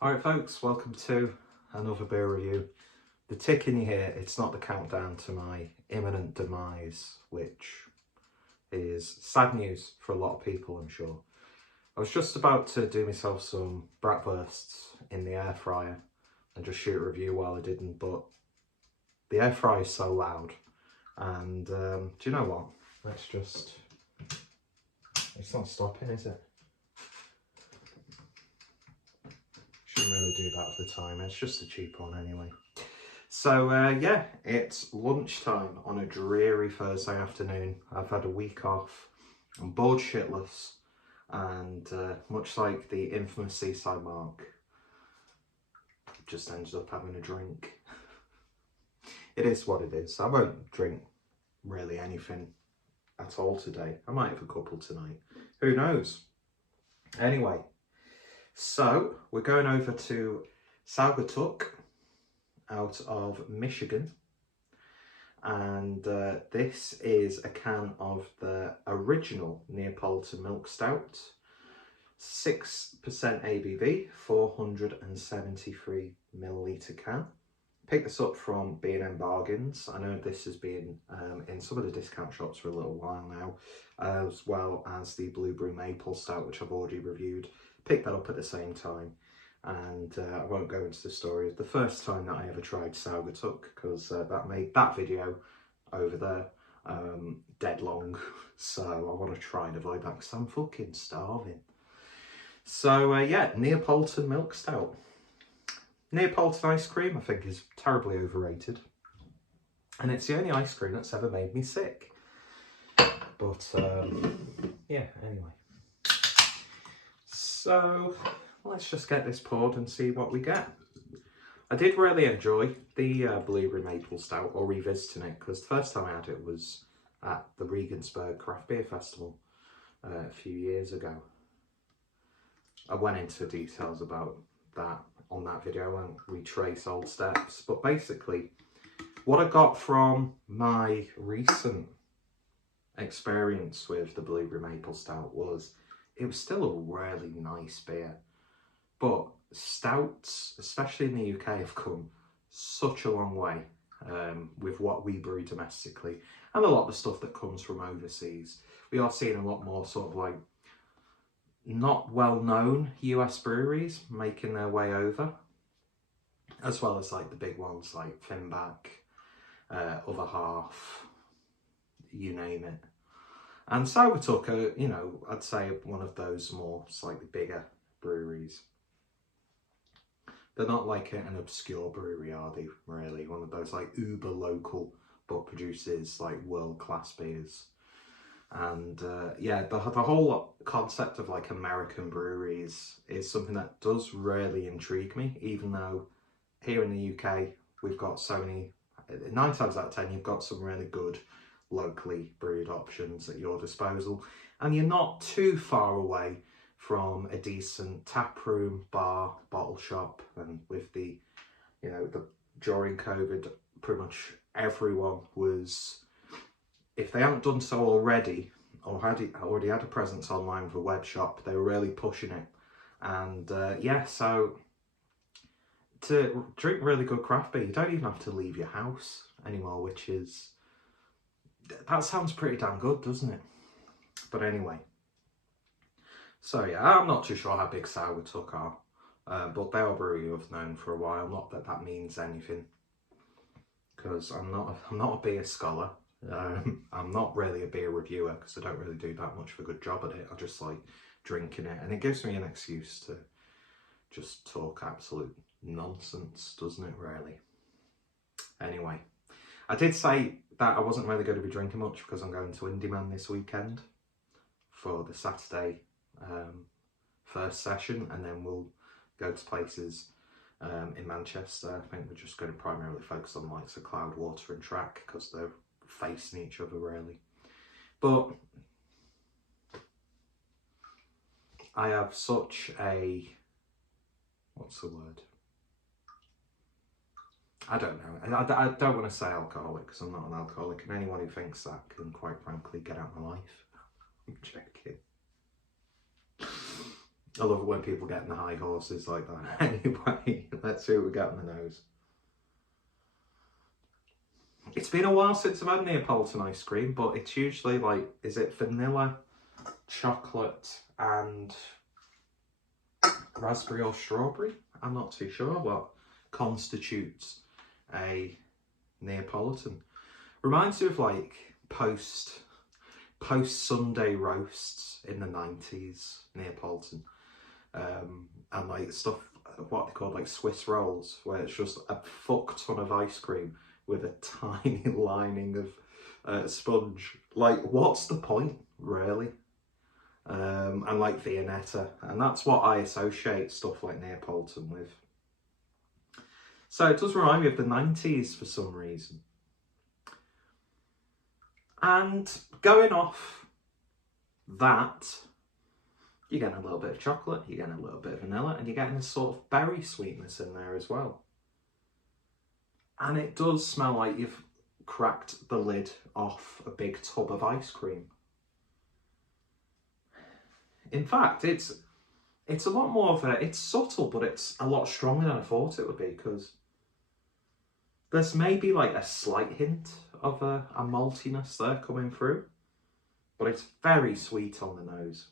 Alright folks, welcome to another beer review. The tick in your ear, it's not the countdown to my imminent demise, which is sad news for a lot of people, I'm sure. I was just about to do myself some bratwursts in the air fryer and just shoot a review while I didn't, but the air fryer is so loud. And do you know what? It's not stopping, is it? Shouldn't really do that for the time, it's just a cheap one anyway. So yeah, it's lunchtime on a dreary Thursday afternoon. I've had a week off, I'm bored shitless, and much like the infamous Seaside Mark, just ended up having a drink. It is what it is. I won't drink really anything at all today. I might have a couple tonight, who knows. Anyway, so we're going over to Saugatuck out of Michigan, and this is a can of the original Neapolitan milk stout, 6% ABV, 473 milliliter can. Picked this up from B&M Bargains. I know this has been in some of the discount shops for a little while now, as well as the Blueberry Maple Stout, which I've already reviewed. Picked that up at the same time, and I won't go into the story of the first time that I ever tried Saugatuck, because that made that video over there dead long, so I want to try and avoid that because I'm fucking starving. So yeah, Neapolitan milk stout. Neapolitan ice cream, I think, is terribly overrated, and it's the only ice cream that's ever made me sick. But yeah, anyway. So let's just get this poured and see what we get. I did really enjoy the Blueberry Maple Stout, or revisiting it, because the first time I had it was at the Regensburg Craft Beer Festival a few years ago. I went into details about that on that video and retrace old steps, but basically what I got from my recent experience with the Blueberry Maple Stout was it was still a really nice beer, but stouts, especially in the UK, have come such a long way with what we brew domestically and a lot of the stuff that comes from overseas. We are seeing a lot more sort of like not well-known US breweries making their way over, as well as like the big ones like Finback, Other Half, you name it. And Saugatuck, you know, I'd say one of those more slightly bigger breweries. They're not like an obscure brewery, are they, really? One of those like uber local but produces like world-class beers. And yeah, the whole concept of like American breweries is something that does really intrigue me, even though here in the UK we've got so many, 9 times out of 10 you've got some really good locally brewed options at your disposal, and you're not too far away from a decent tap room, bar, bottle shop. And with the, you know, during COVID, pretty much everyone was, if they haven't done so already, or already had a presence online with a web shop, they were really pushing it. And yeah, so to drink really good craft beer, you don't even have to leave your house anymore, which is, that sounds pretty damn good, doesn't it? But anyway, so yeah, I'm not too sure how big Saugatuck are, but they are a brewery I've known for a while. Not that that means anything, because I'm not a beer scholar. I'm not really a beer reviewer, because I don't really do that much of a good job at it. I just like drinking it, and it gives me an excuse to just talk absolute nonsense, doesn't it, really? Anyway, I did say that I wasn't really going to be drinking much because I'm going to Indie Man this weekend for the Saturday first session, and then we'll go to places in Manchester. I think we're just going to primarily focus on likes of Cloudwater and Track, because they're facing each other really. But I have such a, what's the word? I don't know. I don't want to say alcoholic, because I'm not an alcoholic, and anyone who thinks that can, quite frankly, get out of my life. I'm joking. I love it when people get in the high horses like that. Anyway, let's see what we got on the nose. It's been a while since I've had Neapolitan ice cream, but it's usually like, is it vanilla, chocolate and raspberry or strawberry? I'm not too sure what constitutes a Neapolitan. Reminds me of like post Sunday roasts in the 90s, Neapolitan. And like stuff, what they call like Swiss rolls, where it's just a fuck ton of ice cream with a tiny lining of sponge. Like, what's the point, really? And like Viennetta, and that's what I associate stuff like Neapolitan with. So it does remind me of the 90s for some reason. And going off that, you're getting a little bit of chocolate, you're getting a little bit of vanilla, and you're getting a sort of berry sweetness in there as well. And it does smell like you've cracked the lid off a big tub of ice cream. In fact, it's a lot more of a, it's subtle, but it's a lot stronger than I thought it would be, because there's maybe like a slight hint of a maltiness there coming through, but it's very sweet on the nose.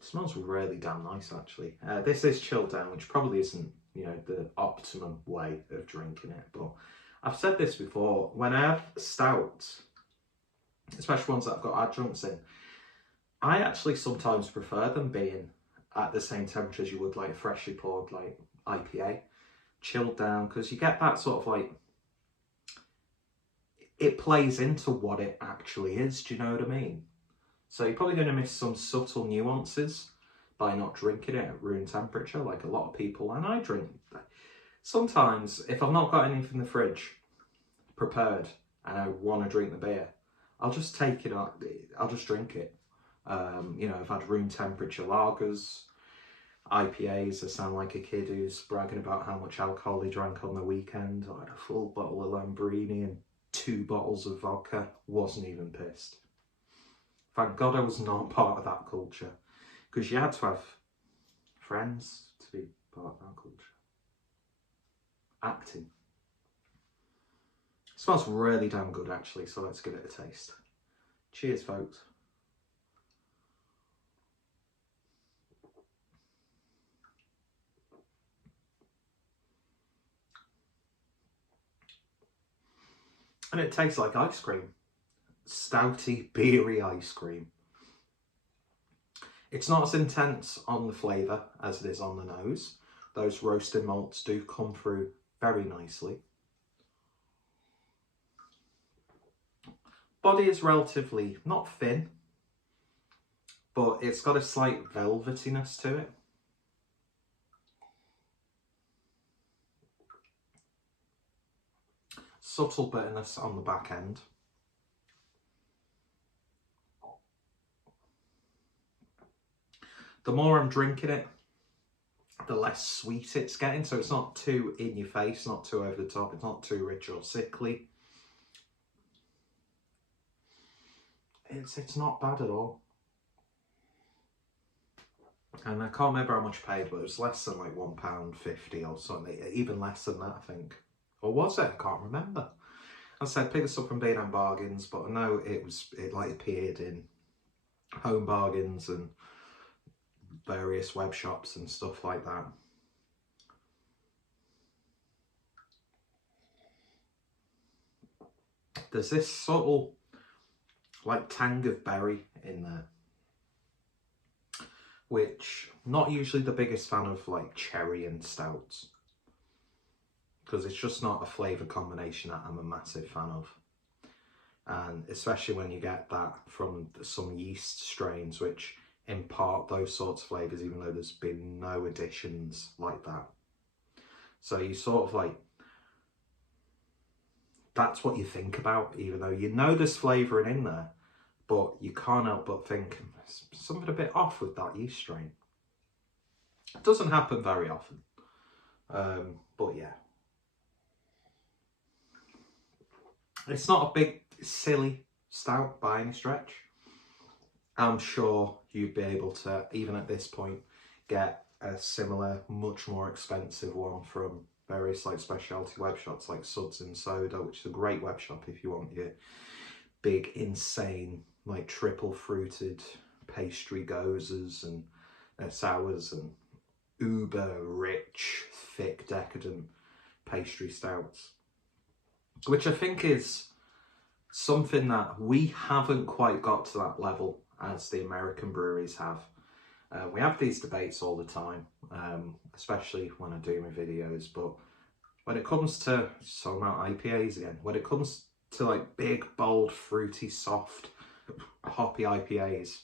It smells really damn nice, actually. This is chilled down, which probably isn't, you know, the optimum way of drinking it, but I've said this before, when I have stouts, especially ones that have got adjuncts in, I actually sometimes prefer them being at the same temperature as you would like freshly poured like IPA, chilled down, because you get that sort of like, it plays into what it actually is, do you know what I mean? So you're probably going to miss some subtle nuances by not drinking it at room temperature like a lot of people, and I drink. Sometimes if I've not got anything in the fridge prepared and I want to drink the beer, I'll just take it out, I'll just drink it. You know, I've had room temperature lagers, IPAs. I sound like a kid who's bragging about how much alcohol he drank on the weekend. I had a full bottle of Lambrini and 2 bottles of vodka. Wasn't even pissed. Thank God I was not part of that culture, because you had to have friends to be part of that culture. Acting. It smells really damn good, actually, so let's give it a taste. Cheers, folks. And it tastes like ice cream. Stouty, beery ice cream. It's not as intense on the flavour as it is on the nose. Those roasted malts do come through very nicely. Body is relatively, not thin, but it's got a slight velvetiness to it. Subtle bitterness on the back end. The more I'm drinking it, the less sweet it's getting. So it's not too in your face, not too over the top. It's not too rich or sickly. It's not bad at all. And I can't remember how much I paid, but it was less than like £1.50 or something. Even less than that, I think. Or was it? I can't remember. I said pick this up from B&M Bargains, but I know it like appeared in Home Bargains and various web shops and stuff like that. There's this subtle like tang of berry in there, which not usually the biggest fan of like cherry and stouts, because it's just not a flavour combination that I'm a massive fan of. And especially when you get that from some yeast strains which impart those sorts of flavours, even though there's been no additions like that. So you sort of like, that's what you think about, even though you know there's flavouring in there, but you can't help but think something a bit off with that yeast strain. It doesn't happen very often, but yeah. It's not a big, silly stout by any stretch. I'm sure you'd be able to, even at this point, get a similar, much more expensive one from various like specialty web shops like Suds and Soda, which is a great web shop if you want your big, insane, like triple fruited pastry gozes and sours and uber rich, thick, decadent pastry stouts, which I think is something that we haven't quite got to that level as the American breweries have. We have these debates all the time, especially when I do my videos, but when it comes to, so about IPAs again, when it comes to like big, bold, fruity, soft, hoppy IPAs,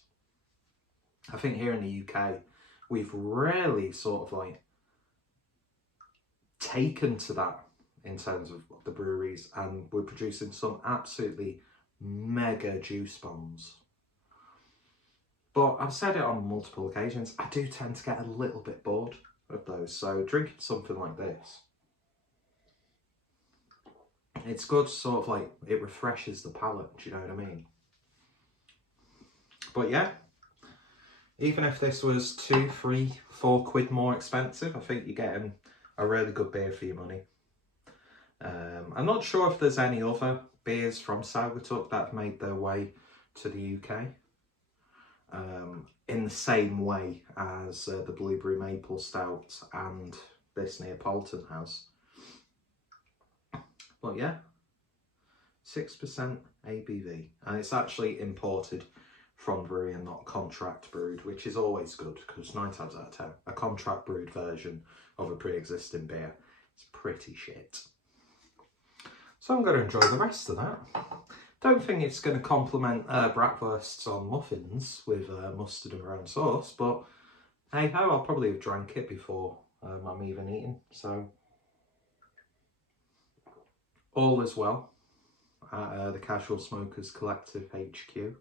I think here in the UK, we've really sort of like taken to that in terms of the breweries, and we're producing some absolutely mega juice bombs. But I've said it on multiple occasions, I do tend to get a little bit bored of those. So drinking something like this, it's good, sort of like, it refreshes the palate, do you know what I mean? But yeah, even if this was 2, 3, 4 quid more expensive, I think you're getting a really good beer for your money. I'm not sure if there's any other beers from Saugatuck that have made their way to the UK. In the same way as the Blueberry Maple Stout and this Neapolitan has. But yeah, 6% ABV, and it's actually imported from brewery and not contract brewed, which is always good, because 9 times out of 10, a contract brewed version of a pre-existing beer is pretty shit. So I'm going to enjoy the rest of that. Don't think it's going to complement bratwursts on muffins with mustard and brown sauce, but hey ho, I'll probably have drank it before I'm even eating. So all is well at the Casual Smokers Collective HQ.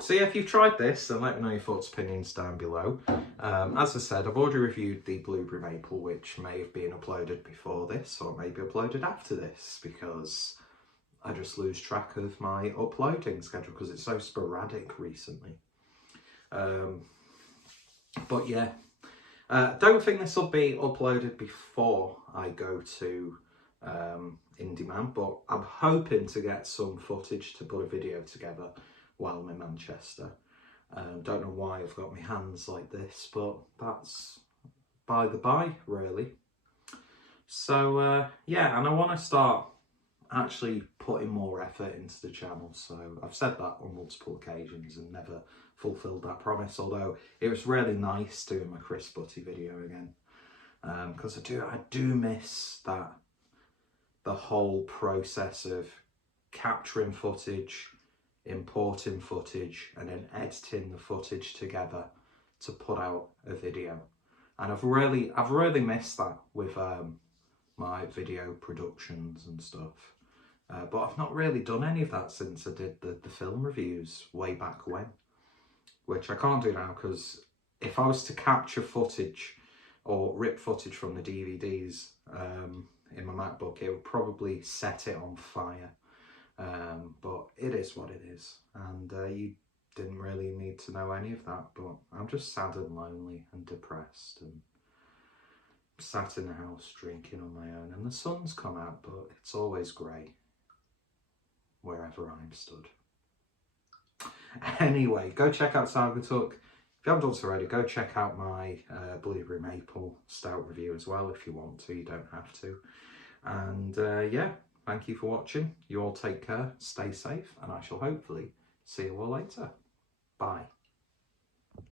So yeah, if you've tried this, then let me know your thoughts, opinions down below. As I said, I've already reviewed the Blueberry Maple, which may have been uploaded before this, or maybe uploaded after this, because I just lose track of my uploading schedule because it's so sporadic recently. But yeah, don't think this will be uploaded before I go to IndieMan, but I'm hoping to get some footage to put a video together while I'm in Manchester. Don't know why I've got my hands like this, but that's by the by, really. So yeah, and I want to start actually putting more effort into the channel. So I've said that on multiple occasions and never fulfilled that promise, although it was really nice doing my Chris Butty video again, because I do miss that, the whole process of capturing footage, importing footage, and then editing the footage together to put out a video. And I've really missed that with my video productions and stuff. But I've not really done any of that since I did the film reviews way back when, which I can't do now, because if I was to capture footage or rip footage from the DVDs in my MacBook, it would probably set it on fire. But it is what it is, and you didn't really need to know any of that, but I'm just sad and lonely and depressed and sat in the house drinking on my own, and the sun's come out, but it's always grey wherever I'm stood. Anyway, go check out Saugatuck. If you haven't done so already, go check out my Blueberry Maple Stout review as well if you want to, you don't have to. And yeah, thank you for watching. You all take care, stay safe, and I shall hopefully see you all later. Bye.